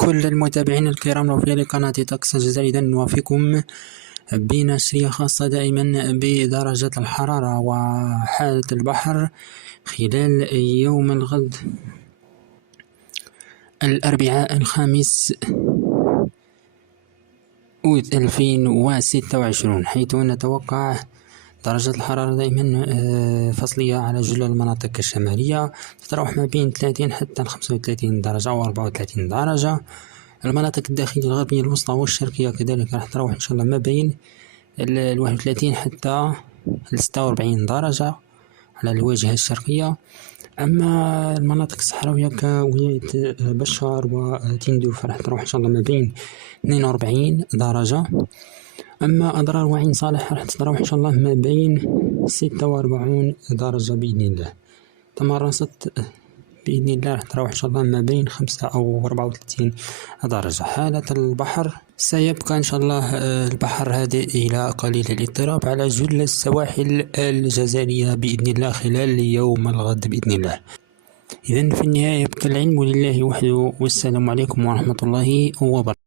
كل المتابعين الكرام وفي لقناة طقس الجزائر، إذا نوافيكم بنشرية خاصة دائما بدرجة الحرارة وحالة البحر خلال يوم الغد الأربعاء الخامس أوت 2026، حيث نتوقع درجة الحرارة دائما فصلية على جل المناطق الشمالية، تتراوح ما بين 30 حتى 35 درجة أو 34 درجة. المناطق الداخلية الغربية الوسطى والشرقية كذلك راح تتراوح إن شاء الله ما بين 31 حتى 46 درجة على الواجهة الشرقية. أما المناطق الصحراوية كولاية بشار وتندوف راح تروح إن شاء الله ما بين 42 درجة. أما أضرار وعين صالح راح تتراوح إن شاء الله ما بين 46 درجة بإذن الله. تمرست بإذن الله راح تتراوح إن شاء الله ما بين 5 أو 34 درجة. حالة البحر سيبقى إن شاء الله البحر هادئ إلى قليل الاضطراب على جل السواحل الجزائرية بإذن الله خلال يوم الغد بإذن الله. إذن في النهاية يبقى العلم لله وحده، والسلام عليكم ورحمة الله وبركاته.